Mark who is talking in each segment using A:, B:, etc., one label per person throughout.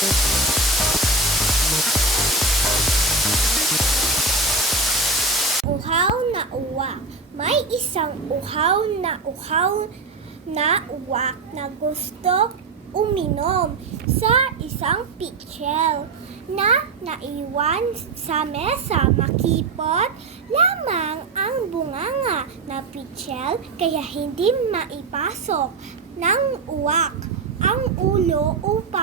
A: Uhaw na uwak. May isang uhaw na uhaw na uwak na gusto uminom sa isang pichel na naiwan sa mesa makipot lamang ang bunganga na pichel kaya hindi maipasok ng uwak ang ulo upang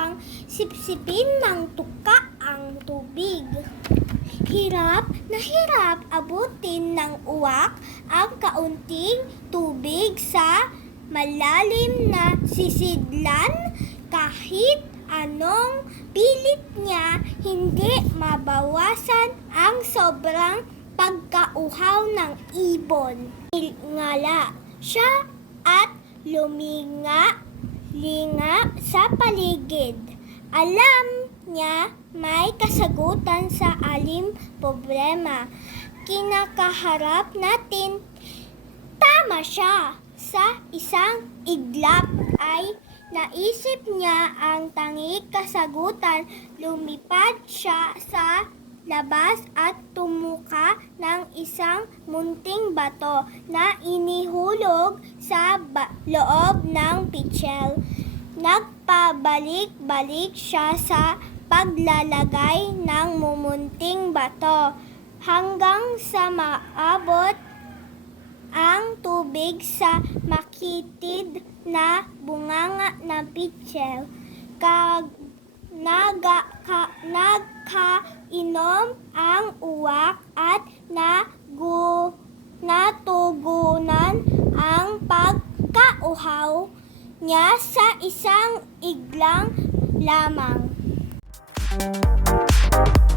A: sipsipin ng tuka ang tubig. Hirap na hirap abutin ng uwak ang kaunting tubig sa malalim na sisidlan kahit anong pilit niya hindi mabawasan ang sobrang pagkauhaw ng ibon. Ngala siya at luminga linga sa paligid. Alam niya may kasagutan sa alim problema. Kinakaharap natin, tama siya. Sa isang iglap ay naisip niya ang tanging kasagutan. Lumipad siya sa labas at tumuka ng isang munting bato na inihulog sa ba- loob ng pitchel. Nagpabalik-balik siya sa paglalagay ng mumunting bato hanggang sa maabot ang tubig sa makitid na bunganga ng pitchel. Kag naga, ka, nagkainom ang uwak at nagu, natugunan ang pagkauhaw niya sa isang iglang lamang. Thank you.